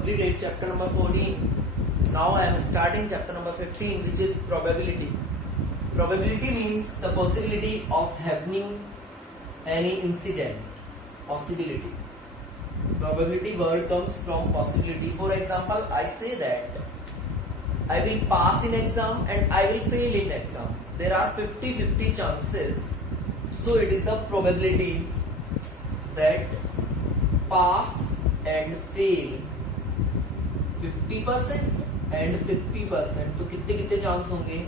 completed chapter number 14. Now I am starting chapter number 15, which is probability. Probability means the possibility of happening any incident. Possibility. Probability word comes from possibility. For example, I say that I will pass in exam and I will fail in exam. There are 50-50 chances. So it is the probability that pass and fail 50% and 50%. तो कितने कितने chance होंगे?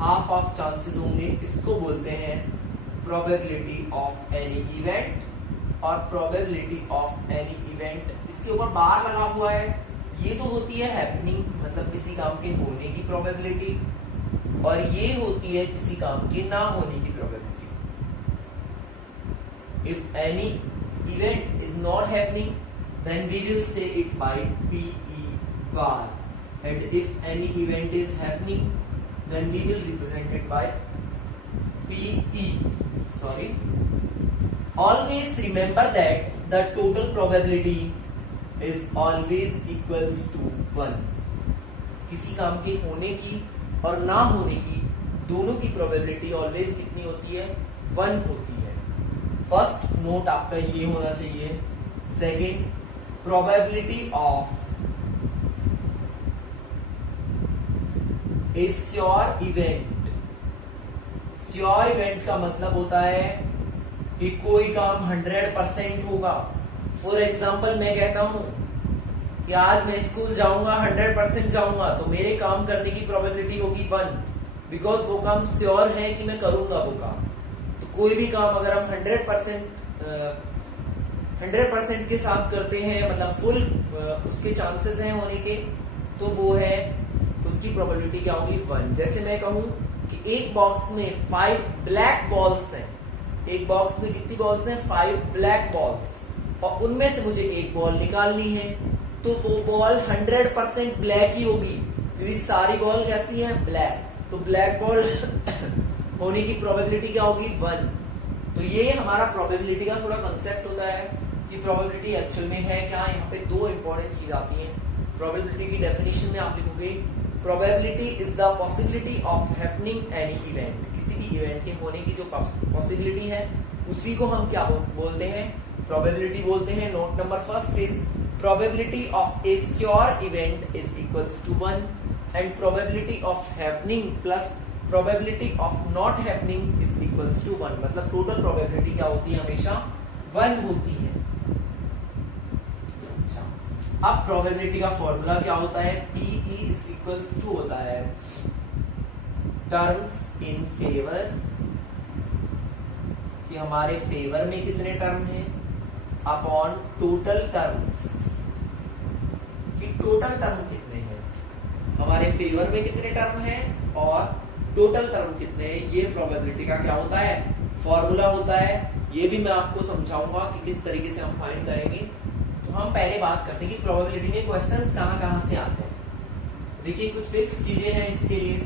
Half of chances होंगे. इसको बोलते हैं probability of any event और probability of any event. इसके ऊपर बार लगा हुआ है. ये तो होती है हैपनिंग, मतलब किसी काम के होने की प्रोबेबिलिटी, और ये होती है किसी काम के ना होने की probability. If any event is not happening then we will say it by PE bar, and if any event is happening then we will represent it by PE. Always remember that the total probability is always equals to 1. किसी काम के होने की और ना होने की दोनों की प्रोबेबिलिटी ऑलवेज कितनी होती है? 1 होती है. फर्स्ट नोट आपका ये होना चाहिए. Second, probability of a sure event. Sure event का मतलब होता है कि कोई काम 100% होगा. फॉर एग्जाम्पल मैं कहता हूं कि आज मैं स्कूल जाऊंगा, 100% जाऊंगा, तो मेरे काम करने की प्रोबेबिलिटी होगी 1, बिकॉज वो काम श्योर है कि मैं करूंगा वो काम. तो कोई भी काम अगर हम 100% के साथ करते हैं, मतलब फुल उसके चांसेस हैं होने के, तो वो है उसकी प्रोबेबिलिटी क्या होगी? 1. जैसे मैं कहूं कि एक बॉक्स में 5 ब्लैक बॉल्स हैं. एक बॉक्स में कितनी बॉल्स हैं? 5 ब्लैक बॉल्स, और उनमें से मुझे एक बॉल निकालनी है, तो वो बॉल 100% ब्लैक ही होगी, क्योंकि सारी बॉल कैसी हैं? ब्लैक. तो ब्लैक बॉल होने की प्रोबेबिलिटी क्या होगी? 1. तो ये हमारा प्रोबेबिलिटी का थोड़ा कंसेप्ट होता है कि प्रोबेबिलिटी एक्चुअल में है क्या. यहाँ पे 2 इंपॉर्टेंट चीज आती हैं. प्रोबेबिलिटी की डेफिनेशन में आप लिखोगे probability is the possibility of happening any event. किसी भी इवेंट के होने की जो पॉसिबिलिटी है उसी को हम क्या बोलते हैं? प्रोबेबिलिटी बोलते हैं. Note number first is probability of a sure event is equals to 1, and probability of happening plus probability of not happening is equals to 1. मतलब टोटल प्रोबेबिलिटी क्या होती है? हमेशा 1 होती है. अब प्रोबेबिलिटी का फॉर्मूला क्या होता है? PE इज इक्वल्स टू होता है टर्म्स इन फेवर, कि हमारे फेवर में कितने टर्म हैं, अपॉन टोटल टर्म्स, कि टोटल टर्म कितने हैं, हमारे फेवर में कितने टर्म हैं और टोटल टर्म कितने हैं. ये प्रोबेबिलिटी का क्या होता है? फॉर्मूला होता है. ये भी मैं आपको समझाऊंगा कि किस तरीके से हम फाइंड करेंगे. तो हम पहले बात करते हैं कि प्रोबेबिलिटी में क्वेश्चंस कहां से आते हैं. देखिए कुछ फिक्स चीजें हैं इसके लिए.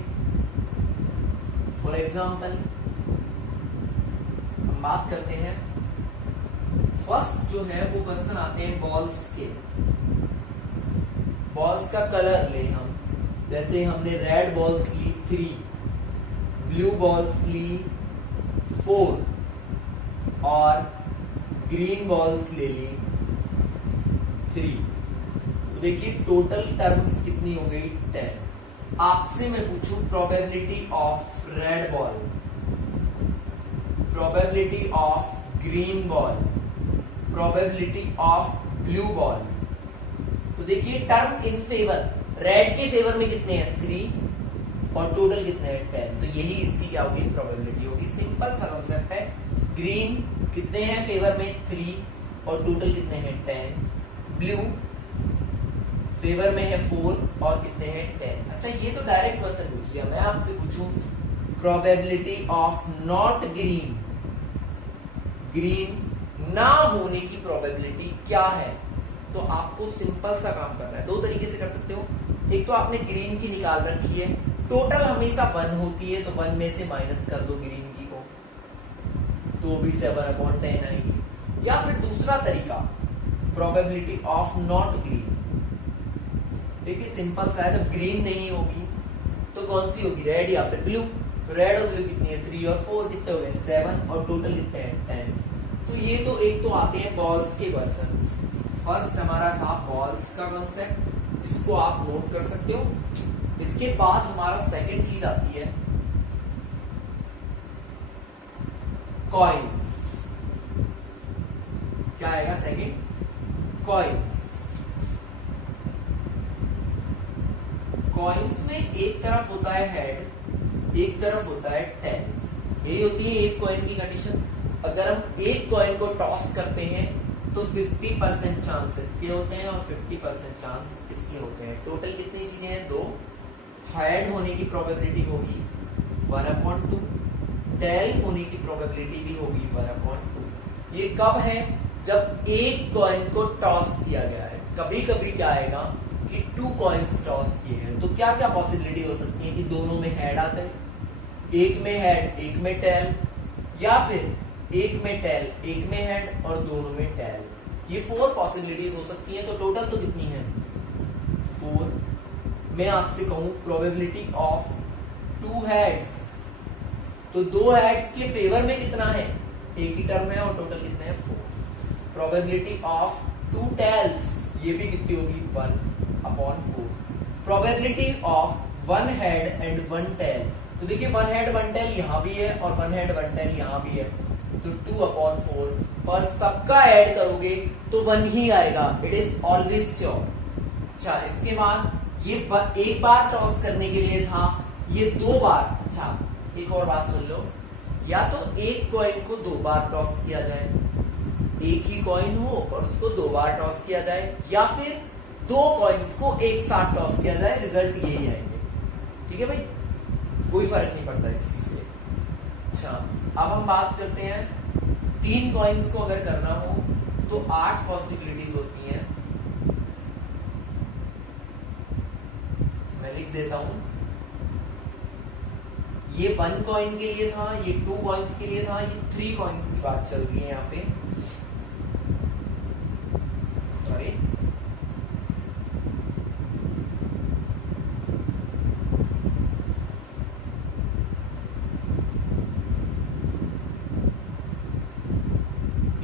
फॉर एग्जांपल हम बात करते हैं, फर्स्ट जो है वो क्वेश्चन आते हैं बॉल्स के. बॉल्स का कलर ले हम, जैसे हमने रेड बॉल्स ली 3, ब्लू बॉल्स ली 4 और ग्रीन बॉल्स ले ली 3. तो देखिए टोटल टर्म्स कितनी हो गई? 10. आपसे मैं पूछूं probability of red ball, probability of green ball, probability of blue ball. तो देखिए टर्म इन फेवर, रेड के फेवर में कितने हैं? 3, और टोटल कितने हैं? 10. तो यही इसकी क्या होगी? प्रोबेबिलिटी होगी. सिंपल सा कंसेप्ट है. ग्रीन कितने हैं फेवर में? 3, और टोटल कितने हैं? 10. ब्लू फेवर में है 4 और कितने हैं? 10. अच्छा, ये तो डायरेक्ट क्वेश्चन पूछ लिया. मैं आपसे पूछूं probability of not green, green ना होने की प्रोबेबिलिटी क्या है? तो आपको सिंपल सा काम करना है. 2 तरीके से कर सकते हो. एक तो आपने ग्रीन की निकाल रखी है, टोटल हमेशा 1 होती है, तो 1 में से माइनस कर दो ग्रीन की को, तो भी 7/10 आएगी. या फिर दूसरा तरीका, प्रोबेबिलिटी ऑफ नॉट ग्रीन, देखिए सिंपल सा है, जब ग्रीन नहीं होगी तो कौन सी होगी, रेड या फिर ब्लू। रेड और ब्लू कितनी है, 3 और 4 कितने हो गए, 7 और टोटल कितने हैं, 10। तो ये तो एक तो आते हैं बॉल्स के क्वेश्चन। फर्स्ट हमारा था बॉल्स का कॉन्सेप्ट, इसको आप नोट कर सकते हो। इसके बाद हमारा सेकंड चीज आती है कॉइन्स। क्या आएगा सेकंड, कॉइन्स। कॉइन्स में एक तरफ होता है हेड, एक तरफ होता है टेल। ये होती है एक कॉइन की कंडीशन। अगर हम एक कॉइन को टॉस करते हैं तो 50% चांस इसके होते हैं और 50% चांस इसके होते हैं। टोटल कितनी चीजें हैं, 2। हेड होने की प्रोबेबिलिटी होगी 1/2, टेल होने की प्रोबेबिलिटी भी होगी 1/2। ये कब है, जब एक कॉइन को टॉस किया गया है। कभी कभी क्या आएगा कि 2 कॉइन्स टॉस किए हैं, तो क्या क्या पॉसिबिलिटी हो सकती है कि दोनों में हेड आ जाए, एक में हेड एक में टेल, या फिर एक में टेल एक में हेड और दोनों में टेल। ये 4 पॉसिबिलिटीज हो सकती हैं। तो टोटल तो कितनी है, 4। मैं आपसे कहूं प्रोबेबिलिटी ऑफ 2 हेड्स, तो 2 हेड्स के फेवर में कितना है, एक ही टर्म है और टोटल कितने हैं, 4। प्रोबेबिलिटी ऑफ 2 टेल्स, ये भी कितनी होगी, 1/4। Probability of 1 head and 1 tail, तो देखिए 1 हेड 1 टेल यहां भी है और 1 हेड 1 टेल यहां भी है, तो 2/4। पर सबका ऐड करोगे तो 1 ही आएगा, इट इज ऑलवेज श्योर। अच्छा, इसके बाद ये एक बार टॉस करने के लिए था, ये 2 बार। अच्छा, एक और बात सुन लो, या तो एक कॉइन को 2 बार टॉस किया जाए, एक ही कॉइन हो और उसको 2 बार टॉस किया जाए, या फिर 2 कॉइन्स को एक साथ टॉस किया जाए, रिजल्ट यही आएंगे। ठीक है भाई, कोई फर्क नहीं पड़ता इस चीज से। अच्छा, अब हम बात करते हैं 3 कॉइन्स को अगर करना हो तो 8 पॉसिबिलिटीज होती हैं। मैं लिख देता हूं, ये 1 कॉइन के लिए था, ये 2 कॉइन्स के लिए था, ये 3 कॉइन्स की बात चल रही है यहाँ पे। सॉरी,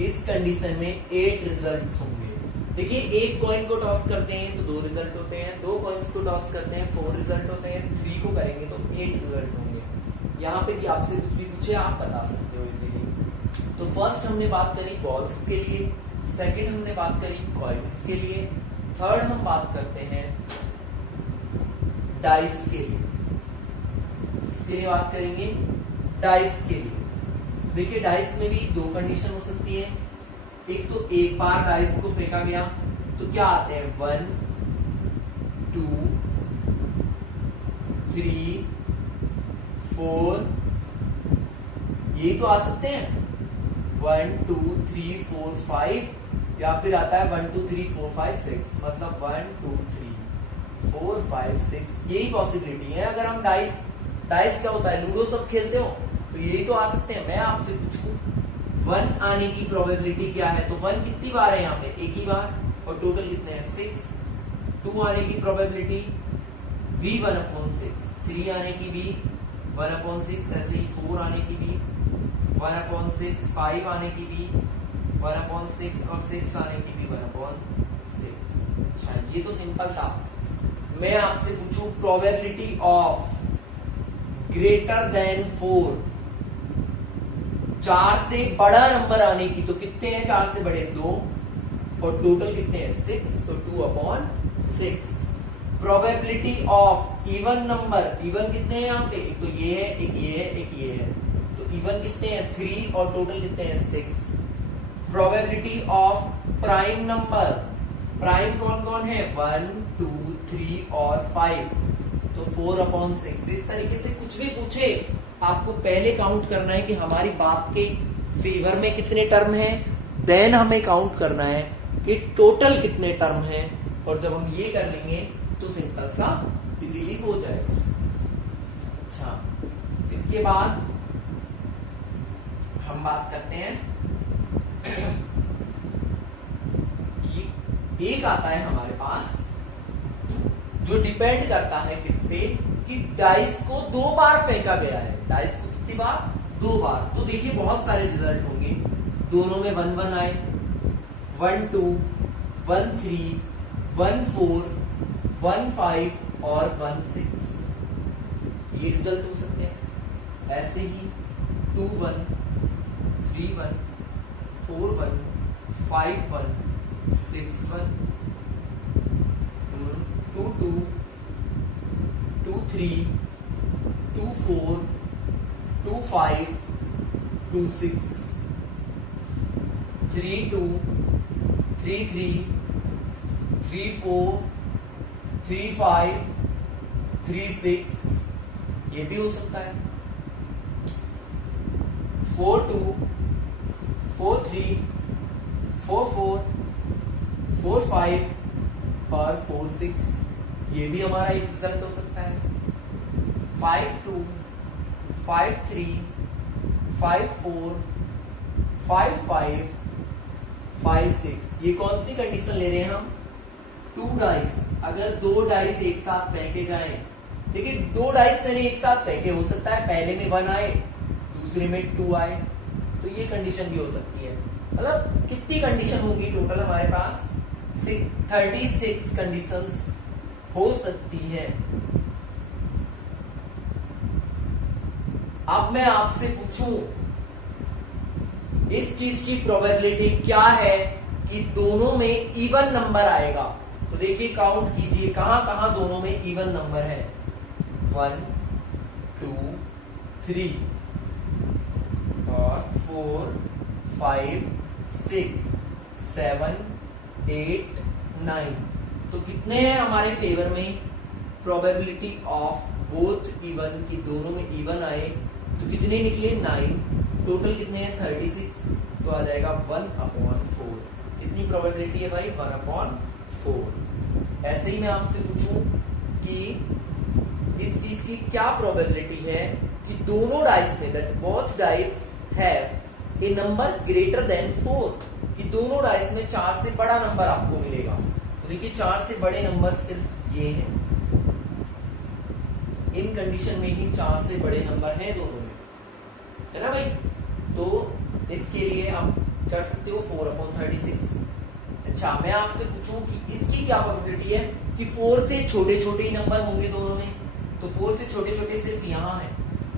इस कंडीशन में 8 रिजल्ट्स होंगे। देखिए, एक कॉइन को टॉस करते हैं तो 2 रिजल्ट होते हैं, 2 कॉइन्स को टॉस करते हैं 4 रिजल्ट होते हैं, 3 को करेंगे तो 8 रिजल्ट होंगे। यहाँ पे भी आपसे कुछ भी पूछे आप बता सकते हो इजीली। तो फर्स्ट हमने बात करी बॉल्स के लिए, सेकंड हमने बात करी कॉइन्स के लिए, थर्ड हम बात करते हैं डाइस के लिए। इसके लिए बात करेंगे डाइस के लिए। देखिए, डाइस में भी 2 कंडीशन हो सकती है। एक तो एक बार डाइस को फेंका गया तो क्या आते हैं, 1 2 3 4, ये तो आ सकते हैं 1 2 3 4 5, या फिर आता है 1 2 3 4 5 6, मतलब 1 2 3 4 5 6, यही पॉसिबिलिटी है। अगर हम डाइस क्या होता है, लूडो सब खेलते हो तो यही तो आ सकते हैं। मैं आपसे पूछूं 1 आने की प्रोबेबिलिटी क्या है, तो 1 कितनी बार है यहाँ पे, एक ही बार, और टोटल कितने हैं, 6। 2 आने की प्रोबेबिलिटी भी 1/6, 3 आने की भी 1/6, ऐसे ही 4 आने की भी 1/6, 5 आने की भी 1/6 और 6 आने की भी 1/6। अच्छा, ये तो सिंपल था। मैं आपसे पूछूं प्रोबेबिलिटी ऑफ ग्रेटर देन 4, 4 से बड़ा नंबर आने की, तो कितने हैं 4 से बड़े, 2, और टोटल कितने हैं 6, तो 2/6। Probability of even number, even कितने हैं यहाँ पे, एक तो ये है, एक ये है, एक ये है, तो इवन कितने हैं 3 और टोटल कितने हैं 6। Probability of prime number, prime कौन कौन है, 1 2 3 और 5, तो 4/6। इस तरीके से कुछ भी पूछे आपको पहले काउंट करना है कि हमारी बात के फेवर में कितने टर्म हैं, देन हमें काउंट करना है कि टोटल कितने टर्म हैं, और जब हम ये कर लेंगे तो सिंपल सा इजीली हो जाएगा। अच्छा, इसके बाद हम बात करते हैं कि एक आता है हमारे पास जो डिपेंड करता है किस पे, कि डाइस को 2 बार फेंका गया है। डाइस को कितनी बार? 2 बार। तो देखिए बहुत सारे रिजल्ट होंगे, दोनों में 1 1 आए, 1 2 1 3 1 4 1 5 और 1 6, ये रिजल्ट हो सकते हैं। ऐसे ही 2 1 3 1 4 1 5 1 6 1 2 2 2 3 2 4 2 5 2 6 3 2 3 3 3 4 3 5 3 6, ये भी हो सकता है। 4 2 4 3 4 4 4 5 और 4 6, ये भी हमारा एक रिजल्ट हो सकता है। 5 2 5 3 5 4 5 5 5 6, ये कौन सी कंडीशन ले रहे हैं हम? 2 डाइस, अगर 2 डाइस एक साथ फेंके जाएं, देखिए 2 डाइस मैंने एक साथ फेंके, हो सकता है पहले में 1 आए, दूसरे में 2 आए, तो ये कंडीशन भी हो सकती है। मतलब कितनी कंडीशन होगी टोटल हमारे पास? 36 कंडीशंस हो सकती है। अब मैं आपसे पूछूं, इस चीज की प्रोबेबिलिटी क्या है कि दोनों में इवन नंबर आएगा? तो देखिए काउंट कीजिए कहां कहां दोनों में इवन नंबर है। 1 2 3 और 4 5 6 7 8 9, तो कितने हैं हमारे फेवर में? प्रोबेबिलिटी ऑफ बोथ इवन, की दोनों में इवन आए, तो कितने निकले? 9। टोटल कितने हैं? 36, तो आ जाएगा 1/4। कितनी प्रोबेबिलिटी है भाई? 1/4। ऐसे ही मैं आपसे पूछूं कि इस चीज की क्या प्रोबेबिलिटी है कि दोनों डाइस में, that both dice have a number greater than 4, कि दोनों डाइस में 4 से बड़ा नंबर आपको मिलेगा। तो देखिए 4 से बड़े नंबर सिर्फ ये हैं, इन कंडीशन में ही 4 से बड़े नंबर हैं दोनों में, है ना भाई? तो इसके लिए आप कर सकते हो 4/36। अच्छा, मैं आपसे पूछूं कि इसकी क्या प्रोबेबिलिटी है कि 4 से छोटे छोटे ही नंबर होंगे दोनों में? तो 4 से छोटे छोटे सिर्फ यहाँ है,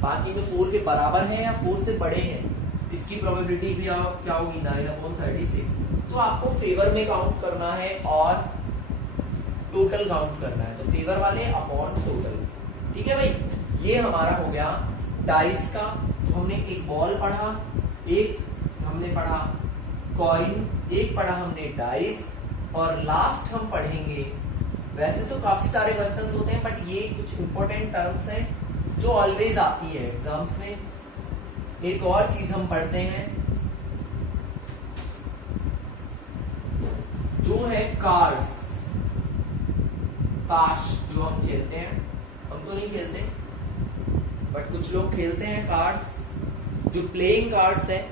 बाकी में 4 के बराबर है या 4 से बड़े हैं, इसकी प्रोबेबिलिटी भी क्या होगी? 9/36। तो आपको फेवर में काउंट करना है और टोटल काउंट करना है, तो फेवर वाले अपॉन टोटल। ठीक है भाई, ये हमारा हो गया डाइस का। तो हमने एक बॉल पढ़ा, एक हमने पढ़ा कॉइन, एक पढ़ा हमने डाइस, और लास्ट हम पढ़ेंगे, वैसे तो काफी सारे क्वेश्चंस होते हैं बट ये कुछ इंपॉर्टेंट टर्म्स हैं जो ऑलवेज आती है एग्जाम्स में। एक और चीज हम पढ़ते हैं जो है कार्ड्स, ताश जो हम खेलते हैं, हम तो नहीं खेलते बट कुछ लोग खेलते हैं कार्ड्स, जो प्लेइंग कार्ड्स है,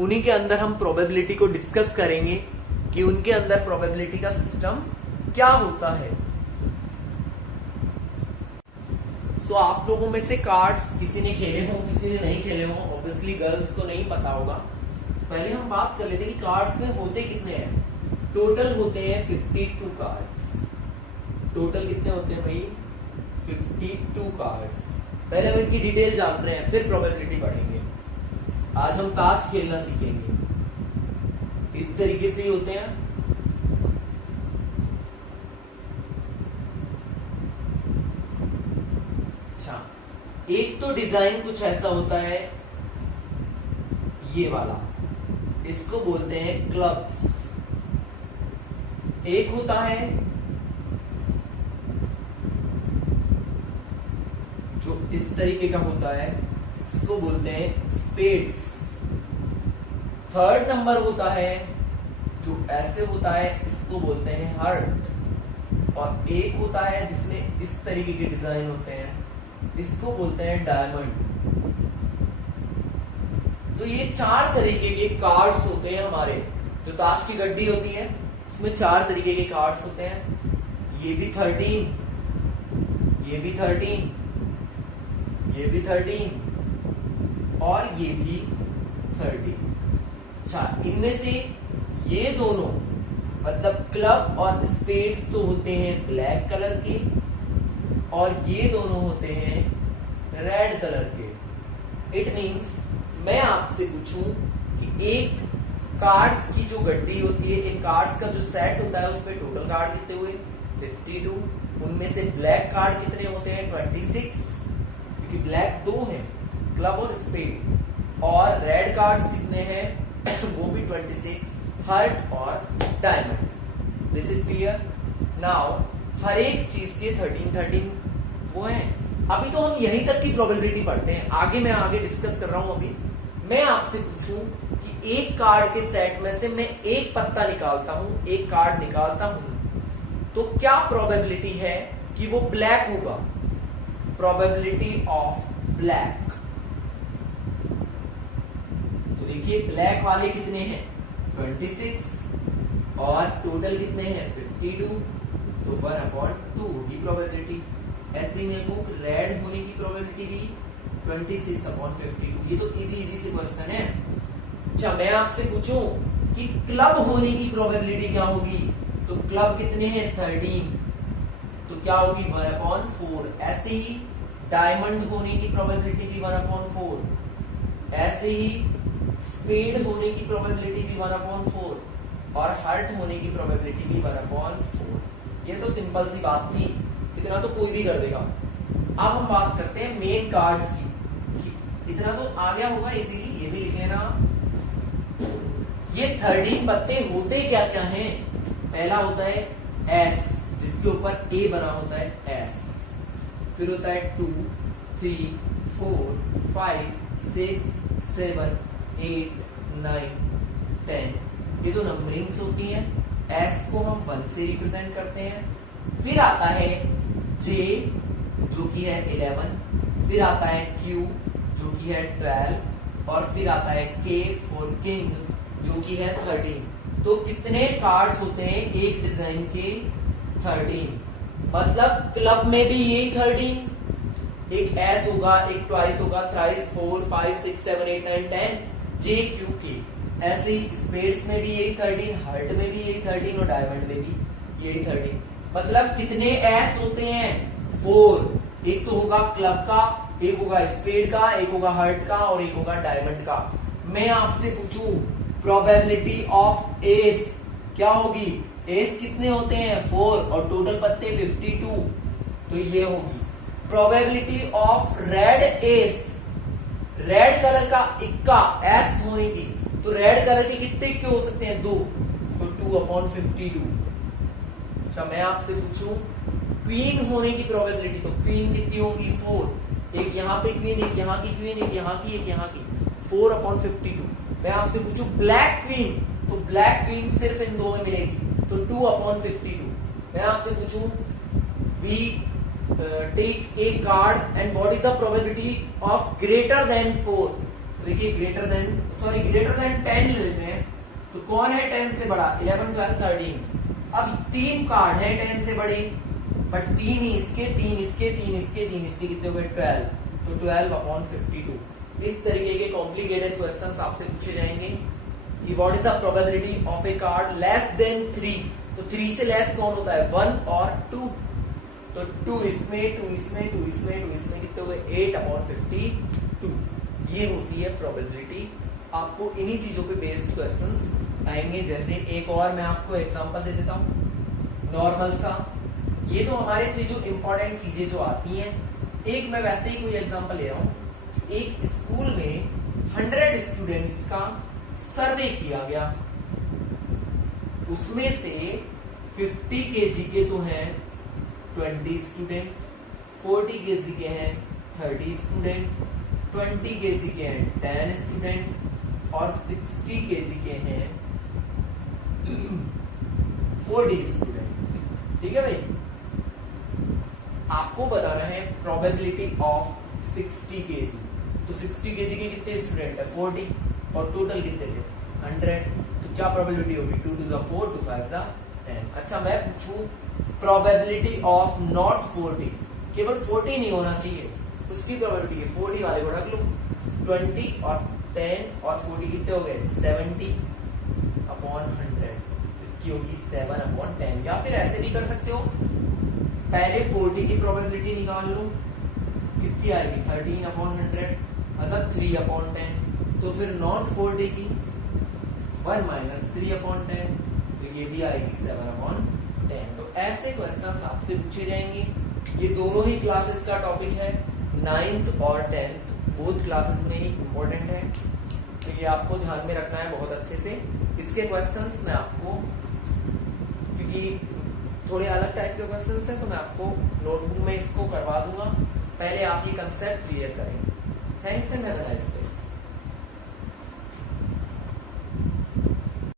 उन्हीं के अंदर हम प्रोबेबिलिटी को डिस्कस करेंगे कि उनके अंदर प्रोबेबिलिटी का सिस्टम क्या होता है। तो आप लोगों में से कार्ड्स किसी ने खेले हो, किसी ने नहीं खेले हो, ऑब्वियसली गर्ल्स को नहीं पता होगा। पहले हम बात कर लेते हैं कि कार्ड्स में होते कितने हैं। टोटल होते हैं 52 कार्ड्स। टोटल कितने होते हैं भाई? 52 कार्ड्स। पहले हम इनकी डिटेल जान रहे हैं, फिर प्रोबेबिलिटी पढ़ेंगे। आज हम ताश खेलना सीखेंगे, इस तरीके से ही होते हैं। अच्छा, एक तो डिजाइन कुछ ऐसा होता है, ये वाला, इसको बोलते हैं क्लब्स। एक होता है जो इस तरीके का होता है, इसको बोलते हैं स्पेड्स। थर्ड नंबर होता है जो ऐसे होता है, इसको बोलते हैं हार्ट। और एक होता है जिसमें इस तरीके के डिजाइन होते हैं, इसको बोलते हैं डायमंड। तो ये 4 तरीके के कार्ड्स होते हैं हमारे। जो ताश की गड्डी होती है उसमें 4 तरीके के कार्ड्स होते हैं। ये भी 13, ये भी 13, ये भी 13 और ये भी 13। अच्छा, इनमें से ये दोनों मतलब क्लब और स्पेड्स तो होते हैं ब्लैक कलर के और ये दोनों होते हैं रेड कलर के। इट मींस मैं आपसे पूछूं कि एक कार्ड्स की जो गड्डी होती है, एक कार्ड्स का जो सेट होता है, उस पे टोटल कार्ड कितने हुए 52। उनमें से ब्लैक कार्ड कितने होते हैं 26, क्योंकि ब्लैक दो हैं, क्लब और स्पेड। और रेड कार्ड्स कितने हैं वो भी 26, हार्ट और diamond. This is clear. Now हर एक चीज के 13 वो हैं। अभी तो हम यहीं तक की प्रोबेबिलिटी पढ़ते हैं, आगे मैं आगे डिस्कस कर रहा हूं। अभी मैं आपसे पूछूं कि एक कार्ड के सेट में से मैं एक पत्ता निकालता हूं, एक कार्ड निकालता हूं, तो क्या प्रोबेबिलिटी है कि वो ब्लैक होगा? Probability of black. तो देखिए ब्लैक वाले कितने हैं 26 और टोटल कितने हैं 52, तो 1/2 होगी प्रोबेबिलिटी। ऐसे में बुक रेड होने की प्रोबेबिलिटी भी 26/52। ये तो इजी से क्वेश्चन है। अच्छा, मैं आपसे पूछूं कि क्लब होने की प्रोबेबिलिटी क्या होगी, तो क्लब कितने हैं 13, तो क्या होगी 1/4। ऐसे ही डायमंड होने की प्रोबेबिलिटी भी 1/4, ऐसे ही स्पेड होने की प्रोबेबिलिटी भी 1/4 और हार्ट होने की प्रोबेबिलिटी भी 1/4। ये तो सिंपल सी बात थी, इतना तो कोई भी कर देगा। अब हम बात करते हैं मेन कार्ड्स की। इतना तो आ गया होगा इजीली, ये भी लिख लेना। ये 13 पत्ते होते क्या क्या हैं? पहला होता है एस, जिसके ऊपर ए बना होता है एस। फिर होता है 2, 3, 4, 5, 6, 7, 8, 9, 10। ये तो नंबरिंग्स होती हैं। एस को हम 1 से रिप्रेजेंट करते हैं। फिर आता है जे जो कि है 11, फिर आता है क्यू जो कि है 12 और फिर आता है के फॉर किंग जो कि है 13। तो कितने कार्ड्स होते हैं एक डिजाइन के 13। मतलब क्लब में भी यही 13, एक एस होगा, एक ट्वाइस होगा, थ्राइस, 4, 5, 6, 7, 8, 9, 10 जे क्यू के। ऐसे ही स्पेस में भी यही 13, हार्ट में भी यही 13 और डायमंड में भी यही 13। मतलब कितने एस होते हैं 4। एक तो होगा क्लब का, एक होगा स्पेड का, एक होगा हार्ट का और एक होगा डायमंड का। मैं आपसे पूछूं प्रोबेबिलिटी ऑफ एस क्या होगी? एस कितने होते हैं 4 और टोटल पत्ते 52, तो ये होगी probability of red S. Red colour का इक्का एस होने की, तो रेड कलर के कितने इक्के हो सकते हैं 2, तो 2/52। अच्छा, मैं आपसे पूछूं क्वीन होने की प्रोबेबिलिटी, तो क्वीन कितनी होगी 4। एक यहाँ पे क्वीन, एक यहाँ की क्वीन, एक यहाँ की, एक यहाँ की, 4/52। मैं आपसे पूछूं ब्लैक क्वीन, तो ब्लैक क्वीन सिर्फ इन दो में मिलेगी, तो 2/52। मैं आपसे पूछूं we take a card and what is the probability of greater than 4। देखिए ग्रेटर देन 10 ले लेते हैं, तो कौन है 10 से बड़ा 11, 12, 13। अब 3 कार्ड है 10 से बड़े, बट 3 ही इसके, 3 इसके, 3 इसके, 3 इसके, कितने हो गए 12, तो 12/52। इस तरीके के कॉम्प्लिकेटेड क्वेश्चंस आपसे पूछे जाएंगे कि what is the probability of A card less than 3। तो 3 से लेस कौन होता है 1 और 2, तो 2 इसमें, 2 इसमें, 2 इसमें, 2 इसमें, कितने हो गए 8/52। ये होती है प्रोबेबिलिटी। आपको इन्हीं चीजों पे बेस्ड क्वेश्चंस आएंगे। जैसे एक और मैं आपको एग्जांपल दे देता हूँ नॉर्मल सा। ये तो हमारे से जो इंपॉर्टेंट चीजें जो आती हैं, एक मैं वैसे ही कोई एग्जांपल ले रहा हूँ। एक स्कूल में 100 स्टूडेंट्स का सर्वे किया गया, उसमें से 50 केजी के तो हैं 20 स्टूडेंट, 40 केजी के हैं 30 स्टूडेंट, 20 केजी के हैं 10 स्टूडेंट और 60 केजी के हैं 40 स्टूडेंट। ठीक है भाई, आपको बताना है प्रोबेबिलिटी ऑफ 60 केजी। तो 60 केजी के कितने स्टूडेंट है 40 और टोटल कितने थे 100, तो क्या प्रोबेबिलिटी होगी 2 to the 4, 2 5 10। अच्छा, मैं पूछूं प्रोबेबिलिटी ऑफ नॉट 40, केवल 40 नहीं होना चाहिए, उसकी प्रोबेबिलिटी है 40 वाले को रख लो। 20 और 10 और 40 कितने हो गए 70/100, इसकी होगी 7/10। या फिर ऐसे भी कर सकते हो, पहले 40 की प्रोबेबिलिटी निकाल लो, कितनी आएगी 13/100, मतलब 3/10। तो फिर नॉट 40 की 1 - 3/10, तो ये भी आएगी 7/10। तो ऐसे क्वेश्चन आपसे पूछे जाएंगे। ये दोनों ही क्लासेस का टॉपिक है, 9th और 10th बोथ क्लासेस में ही इम्पोर्टेंट है, तो ये आपको ध्यान में रखना है बहुत अच्छे से। इसके क्वेश्चंस मैं आपको, क्योंकि थोड़े अलग टाइप के क्वेश्चंस हैं, तो मैं आपको नोटबुक में इसको करवा दूंगा। पहले आप ये कंसेप्ट क्लियर करें। Thanks and have a nice day.